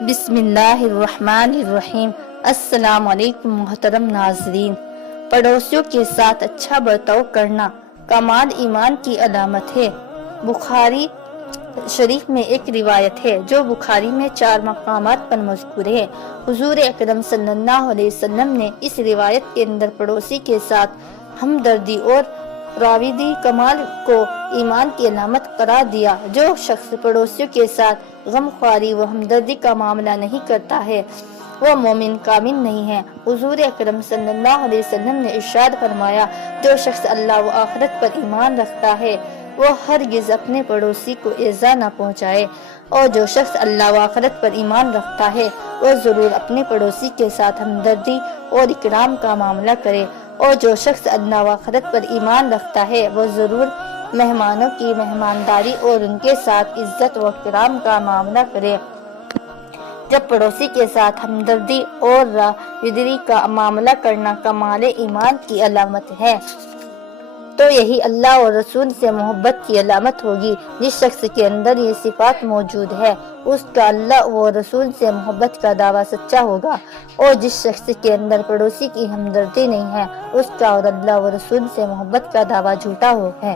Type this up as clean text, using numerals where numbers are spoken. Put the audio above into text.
بسم اللہ الرحمن الرحیم۔ السلام علیکم محترم ناظرین۔ پڑوسیوں کے ساتھ اچھا برتاؤ کرنا کمال ایمان کی علامت ہے۔ بخاری شریف میں ایک روایت ہے جو بخاری میں 4 مقامات پر مذکور ہے۔ حضور اکرم صلی اللہ علیہ وسلم نے اس روایت کے اندر پڑوسی کے ساتھ ہمدردی اور راودی کمال کو ایمان کی علامت قرار دیا۔ جو شخص پڑوسیوں کے ساتھ غم خواری و ہمدردی کا معاملہ نہیں کرتا ہے وہ مومن کامل نہیں ہے۔ حضور اکرم صلی اللہ علیہ وسلم نے ارشاد فرمایا، جو شخص اللہ و آخرت پر ایمان رکھتا ہے وہ ہرگز اپنے پڑوسی کو ایذا نہ پہنچائے، اور جو شخص اللہ و آخرت پر ایمان رکھتا ہے وہ ضرور اپنے پڑوسی کے ساتھ ہمدردی اور اکرام کا معاملہ کرے، اور جو شخص اللہ و آخرت پر ایمان رکھتا ہے وہ ضرور مہمانوں کی مہمانداری اور ان کے ساتھ عزت و اکرام کا معاملہ کرے۔ جب پڑوسی کے ساتھ ہمدردی اور راودی کا معاملہ کرنا کمال ایمان کی علامت ہے تو یہی اللہ اور رسول سے محبت کی علامت ہوگی۔ جس شخص کے اندر یہ صفات موجود ہے اس کا اللہ و رسول سے محبت کا دعویٰ سچا ہوگا، اور جس شخص کے اندر پڑوسی کی ہمدردی نہیں ہے اس کا اور اللہ و رسول سے محبت کا دعویٰ جھوٹا ہے۔